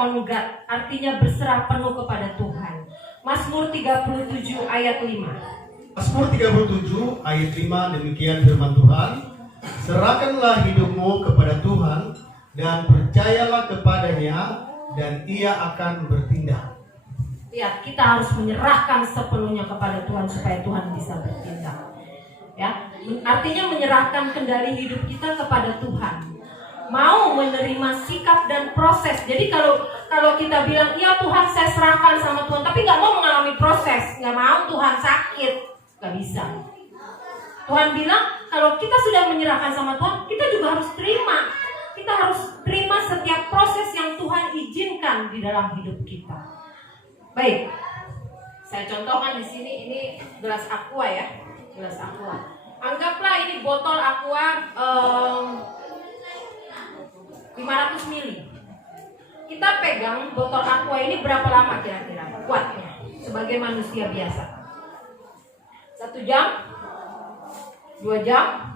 on God, artinya berserah penuh kepada Tuhan. Mazmur 37 ayat 5. Mazmur 37 ayat 5, demikian firman Tuhan. Serahkanlah hidupmu kepada Tuhan dan percayalah kepadanya, dan Ia akan bertindak. Ya, kita harus menyerahkan sepenuhnya kepada Tuhan supaya Tuhan bisa bertindak. Ya, artinya menyerahkan kendali hidup kita kepada Tuhan. Mau menerima sikap dan proses. Jadi kalau kita bilang, iya Tuhan saya serahkan sama Tuhan, tapi nggak mau mengalami proses, nggak mau Tuhan sakit, nggak bisa. Tuhan bilang kalau kita sudah menyerahkan sama Tuhan, kita juga harus terima. Kita harus terima setiap proses yang Tuhan izinkan di dalam hidup kita. Baik, saya contohkan di sini, ini gelas aqua ya, gelas aqua. Anggaplah ini botol aqua 500 ml. Kita pegang botol aqua ini berapa lama kira-kira kuatnya sebagai manusia biasa? 1 jam? 2 jam?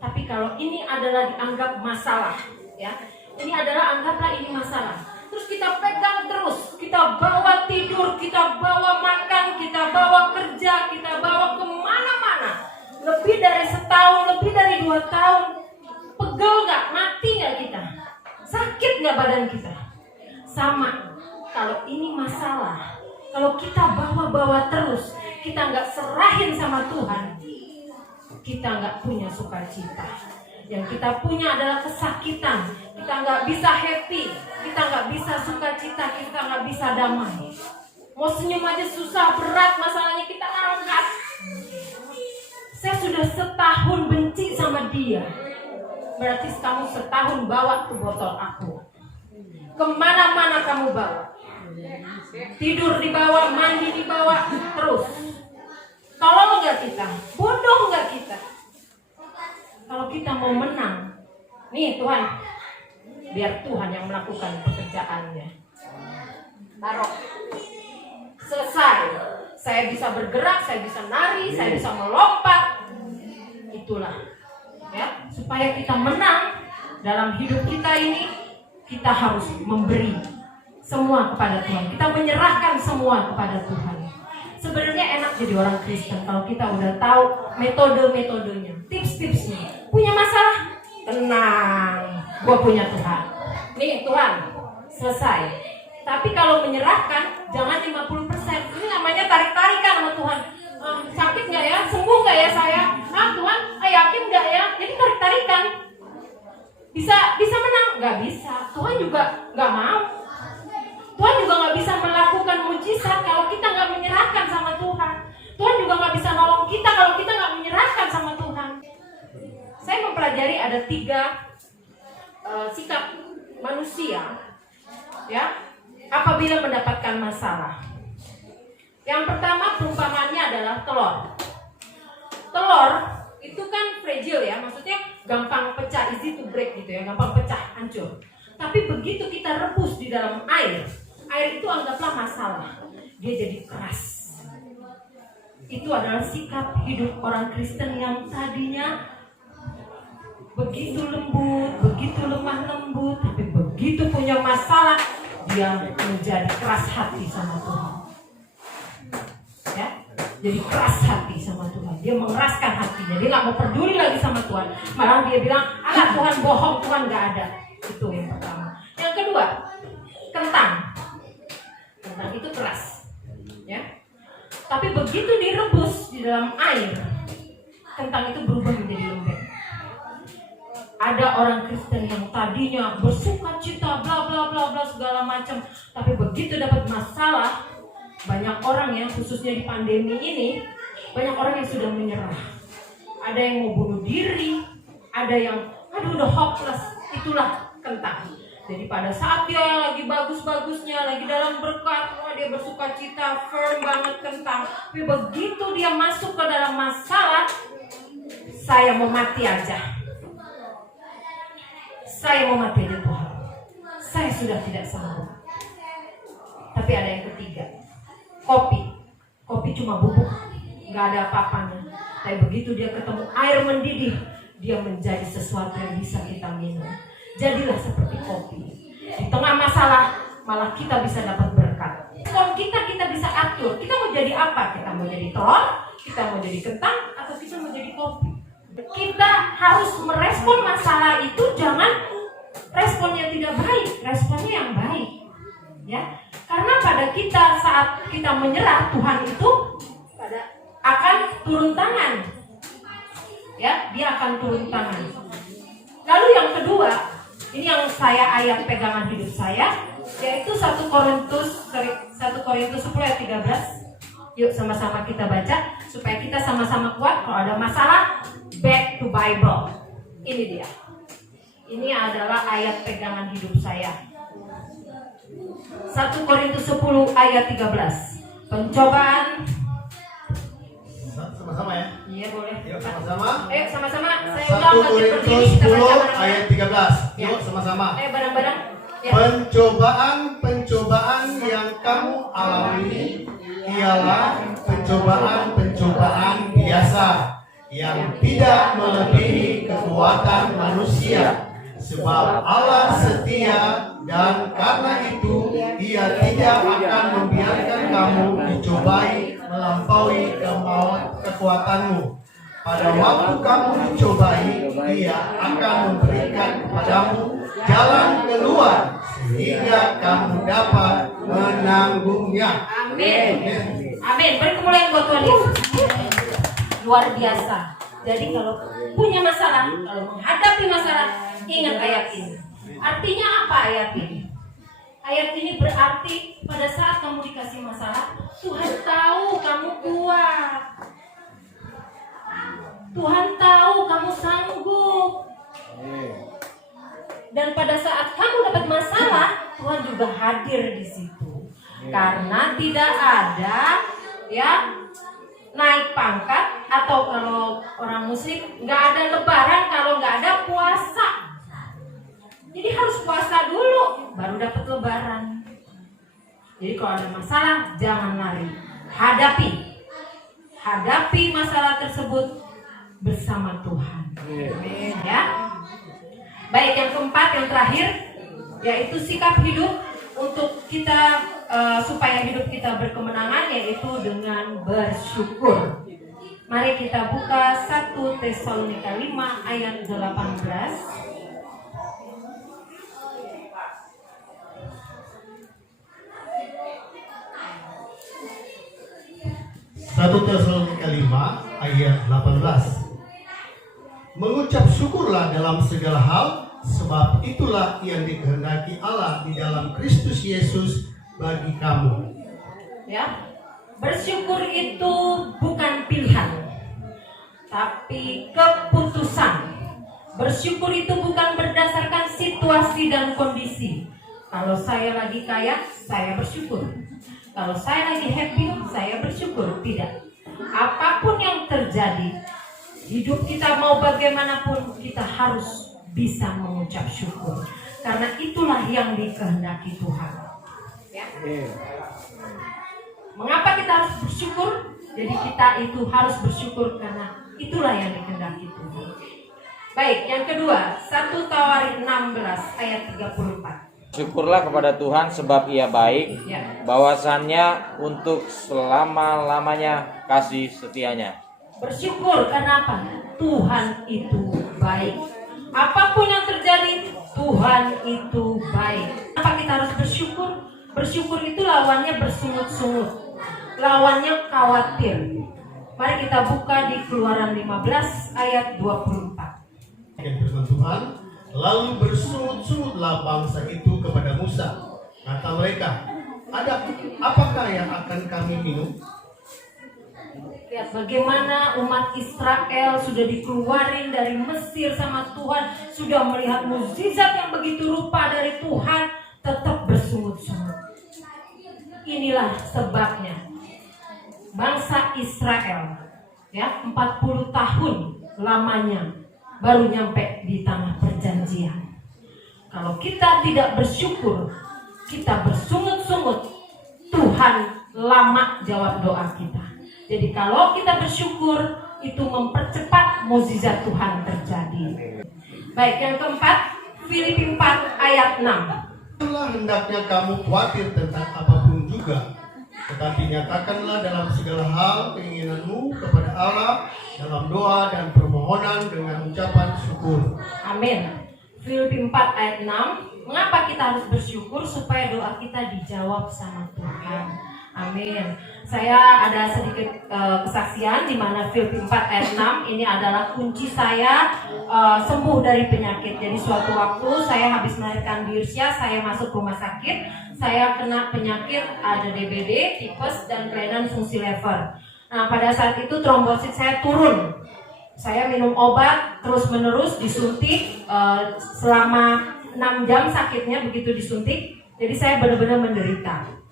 Tapi kalau ini adalah dianggap masalah, ya, ini adalah anggaplah ini masalah. Terus kita pegang terus, kita bawa tidur, kita bawa makan, kita bawa kerja, kita bawa kemana-mana. Lebih dari setahun, lebih dari 2 tahun. Pegel gak? Mati gak kita? Sakit gak badan kita? Sama, kalau ini masalah, kalau kita bawa-bawa terus, kita gak serahin sama Tuhan, kita gak punya sukacita. Yang kita punya adalah kesakitan. Kita gak bisa happy, kita gak bisa sukacita, kita gak bisa damai. Mau senyum aja susah, berat masalahnya kita angkat. Saya sudah setahun benci sama dia. Berarti kamu setahun bawa tuh botol aku. Kemana-mana kamu bawa. Tidur dibawa, mandi dibawa, terus. Tolong nggak kita? Bodoh nggak kita? Kalau kita mau menang, nih Tuhan, biar Tuhan yang melakukan pekerjaannya. Taruh. Selesai. Saya bisa bergerak, saya bisa nari, saya bisa melompat. Itulah, ya, supaya kita menang dalam hidup kita ini, kita harus memberi semua kepada Tuhan. Kita menyerahkan semua kepada Tuhan. Sebenarnya enak jadi orang Kristen kalau kita udah tahu metode-metodenya, tips-tipsnya. Punya masalah? Tenang, gua punya Tuhan. Nih Tuhan, selesai. Tapi kalau menyerahkan, jangan 50%. Ini namanya tarik-tarikan sama Tuhan. Sakit nggak ya? Sembuh nggak ya saya? Tuhan, yakin nggak ya? Jadi tarik-tarikan. Bisa menang? Nggak bisa. Tuhan juga nggak mau. Tuhan juga nggak bisa melakukan mujizat kalau kita nggak menyerahkan sama Tuhan. Tuhan juga nggak bisa nolong kita kalau kita nggak menyerahkan sama Tuhan. Saya mempelajari ada 3 sikap manusia, ya, apabila mendapatkan masalah. Yang pertama perumpamaannya adalah telur. Telur itu kan fragile ya, maksudnya gampang pecah, easy to break gitu ya, gampang pecah, hancur. Tapi begitu kita rebus di dalam air itu anggaplah masalah, dia jadi keras. Itu adalah sikap hidup orang Kristen yang tadinya begitu lembut, begitu lemah lembut, tapi begitu punya masalah dia menjadi keras hati sama Tuhan. Ya, jadi keras hati sama Tuhan. Dia mengeraskan hatinya. Dia nggak mau peduli lagi sama Tuhan. Malah dia bilang, "Allah Tuhan bohong, Tuhan nggak ada." Itu yang pertama. Yang kedua, kentang. Kentang itu keras, ya. Tapi begitu direbus di dalam air, kentang itu berubah menjadi lembek. Ada orang Kristen yang tadinya bersukacita, bla bla bla bla segala macam, tapi begitu dapat masalah, banyak orang ya, khususnya di pandemi ini, banyak orang yang sudah menyerah. Ada yang mau bunuh diri, ada yang udah hopeless. Itulah kentang. Jadi pada saat dia lagi bagus-bagusnya, lagi dalam berkat, dia bersukacita, firm banget kentang. Tapi begitu dia masuk ke dalam masalah, saya mau mati aja. Saya mau mati aja Tuhan. Saya sudah tidak sanggup. Tapi ada yang ketiga, kopi. Kopi cuma bubuk, nggak ada apa-apanya. Tapi begitu dia ketemu air mendidih, dia menjadi sesuatu yang bisa kita minum. Jadilah seperti kopi. Di tengah masalah malah kita bisa dapat berkat. Kalau kita bisa atur, kita mau jadi apa? Kita mau jadi telur, kita mau jadi kentang, atau kita mau jadi kopi. Kita harus merespon masalah itu, jangan responnya tidak baik, responnya yang baik. Ya, karena pada kita saat kita menyerah, Tuhan itu akan turun tangan. Ya, dia akan turun tangan. Lalu yang kedua, ini yang ayat pegangan hidup saya, yaitu 1 Korintus 10 ayat 13. Yuk sama-sama kita baca supaya kita sama-sama kuat. Kalau ada masalah, back to Bible. Ini dia. Ini adalah ayat pegangan hidup saya. 1 Korintus 10 ayat 13. Pencobaan. Sama-sama ya. Iya boleh. Yuk sama-sama. Ayo sama-sama. Saya 1 ulang bagi Korintus berdiri, kita baca 10 bareng-bareng. ayat 13. Ya. Yuk sama-sama. Ayo bareng-bareng. Ya. Pencobaan yang kamu alami ialah pencobaan biasa yang tidak melebihi kekuatan manusia. Sebab Allah setia, dan karena itu Ia tidak akan membiarkan kamu dicobai melampaui kekuatanmu. Pada waktu kamu dicobai, Ia akan memberikan kepadamu jalan keluar sehingga kamu dapat menanggungnya. Amin. Amin. Beri kemuliaan buat Tuhan Yesus. Luar biasa. Jadi kalau punya masalah, kalau menghadapi masalah, ingat ayat ini. Artinya apa ayat ini? Ayat ini berarti pada saat kamu dikasih masalah, Tuhan tahu kamu kuat. Tuhan tahu kamu sanggup. Dan pada saat kamu dapat masalah, Tuhan juga hadir di situ. Karena tidak ada naik pangkat, atau kalau orang muslim nggak ada lebaran kalau nggak ada puasa. Jadi harus puasa dulu baru dapat lebaran. Jadi kalau ada masalah jangan lari, hadapi masalah tersebut bersama Tuhan. Amin. Ya. Baik, yang keempat, yang terakhir, yaitu sikap hidup untuk kita supaya hidup kita berkemenangan, yaitu dengan bersyukur. Mari kita buka 1 Tesalonika 5 ayat 18. 1 Tesalonika 5 ayat 18. Mengucap syukurlah dalam segala hal, sebab itulah yang dikehendaki Allah di dalam Kristus Yesus bagi kamu. Ya, bersyukur itu bukan pilihan, tapi keputusan. Bersyukur itu bukan berdasarkan situasi dan kondisi. Kalau saya lagi kaya, saya bersyukur. Kalau saya lagi happy, saya bersyukur. Tidak. Apapun yang terjadi, hidup kita mau bagaimanapun, kita harus bisa mengucap syukur. Karena itulah yang dikehendaki Tuhan. Ya. Mengapa kita harus bersyukur? Jadi kita itu harus bersyukur karena itulah yang dikehendaki Tuhan. Baik, yang kedua, 1 Tawarik 16 ayat 34. Syukurlah kepada Tuhan sebab Ia baik, Ya. bahwasannya untuk selama-lamanya kasih setianya. Bersyukur karena apa? Tuhan itu baik. Apapun yang terjadi, Tuhan itu baik. Kenapa kita harus bersyukur? Bersyukur itu lawannya bersungut-sungut, lawannya khawatir. Mari kita buka di Keluaran 15 ayat 24. Firman Tuhan, lalu bersungut-sungutlah bangsa itu kepada Musa. Kata mereka, apakah yang akan kami minum? Lihat bagaimana umat Israel sudah dikeluarin dari Mesir sama Tuhan, sudah melihat mukjizat yang begitu rupa dari Tuhan, tetap bersungut-sungut. Inilah sebabnya bangsa Israel 40 tahun lamanya baru nyampe di tanah perjanjian. Kalau kita tidak bersyukur, kita bersungut-sungut, Tuhan lama jawab doa kita. Jadi kalau kita bersyukur, itu mempercepat mukjizat Tuhan terjadi. Baik, yang keempat, Filipi 4 ayat 6. Itulah hendaknya kamu khawatir tentang apapun juga, tetapi nyatakanlah dalam segala hal keinginanmu kepada Allah dalam doa dan permohonan dengan ucapan syukur. Amin. Filipi 4 ayat 6. Mengapa kita harus bersyukur? Supaya doa kita dijawab sama Tuhan. Amin. Saya ada sedikit kesaksian di mana Filipi 4 ayat 6 ini adalah kunci saya sembuh dari penyakit. Jadi suatu waktu saya habis melahirkan Dirsya, saya masuk rumah sakit, saya kena penyakit ada DBD, tipes dan kelainan fungsi lever. Nah, pada saat itu trombosit saya turun. Saya minum obat terus-menerus, disuntik selama 6 jam sakitnya begitu disuntik. Jadi saya benar-benar menderita.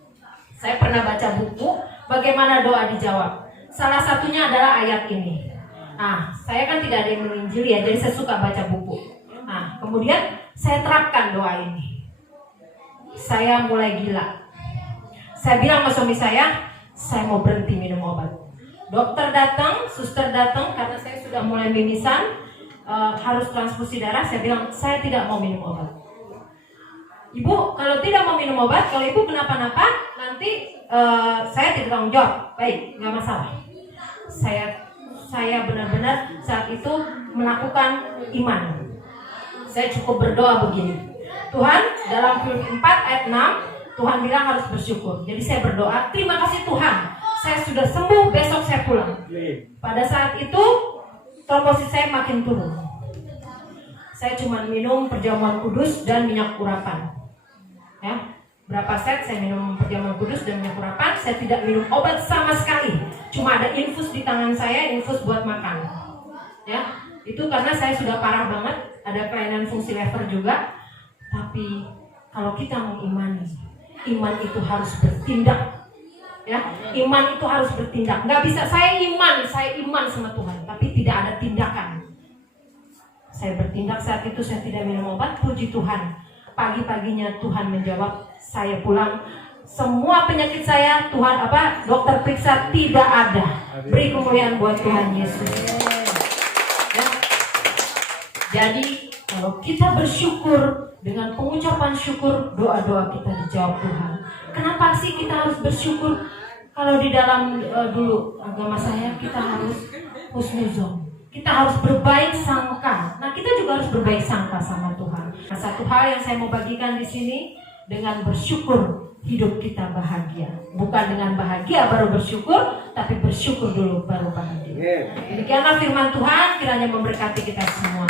Saya pernah baca buku bagaimana doa dijawab. Salah satunya adalah ayat ini. Nah, saya kan tidak ada yang menginjili ya, jadi saya suka baca buku. Nah, kemudian saya terapkan doa ini. Saya mulai gila. Saya bilang sama suami saya mau berhenti minum obat. Dokter datang, suster datang karena saya sudah mulai mimisan, harus transfusi darah. Saya bilang saya tidak mau minum obat. Ibu, kalau tidak mau minum obat, kalau ibu kenapa-napa, nanti saya tidak tanggung jawab. Baik, nggak masalah. Saya benar-benar saat itu melakukan iman. Saya cukup berdoa begini. Tuhan, dalam Filipi 4 ayat 6, Tuhan bilang harus bersyukur. Jadi saya berdoa, terima kasih Tuhan, saya sudah sembuh, besok saya pulang. Pada saat itu, trombosit saya makin turun. Saya cuma minum perjamuan kudus dan minyak urapan. Ya, berapa set saya minum perjamuan kudus dan minyak urapan. Saya tidak minum obat sama sekali. Cuma ada infus di tangan saya, infus buat makan. Ya, itu karena saya sudah parah banget, ada kelainan fungsi lever juga. Tapi kalau kita mengimani, iman itu harus bertindak. Ya, iman itu harus bertindak. Nggak bisa saya iman sama Tuhan, tapi tidak ada tindakan. Saya bertindak saat itu, saya tidak minum obat, puji Tuhan. Pagi-paginya Tuhan menjawab, saya pulang. Semua penyakit saya Tuhan dokter periksa tidak ada. Beri kemuliaan buat Tuhan Yesus. Ya. Jadi kalau kita bersyukur dengan pengucapan syukur, doa-doa kita dijawab Tuhan. Kenapa sih kita harus bersyukur? Kalau di dalam dulu agama saya kita harus husnuzon. Kita harus berbaik sangka. Nah, kita juga harus berbaik sangka sama Tuhan. Nah, satu hal yang saya mau bagikan di sini, dengan bersyukur hidup kita bahagia. Bukan dengan bahagia baru bersyukur, tapi bersyukur dulu baru bahagia. Demikianlah firman Tuhan, kiranya memberkati kita semua.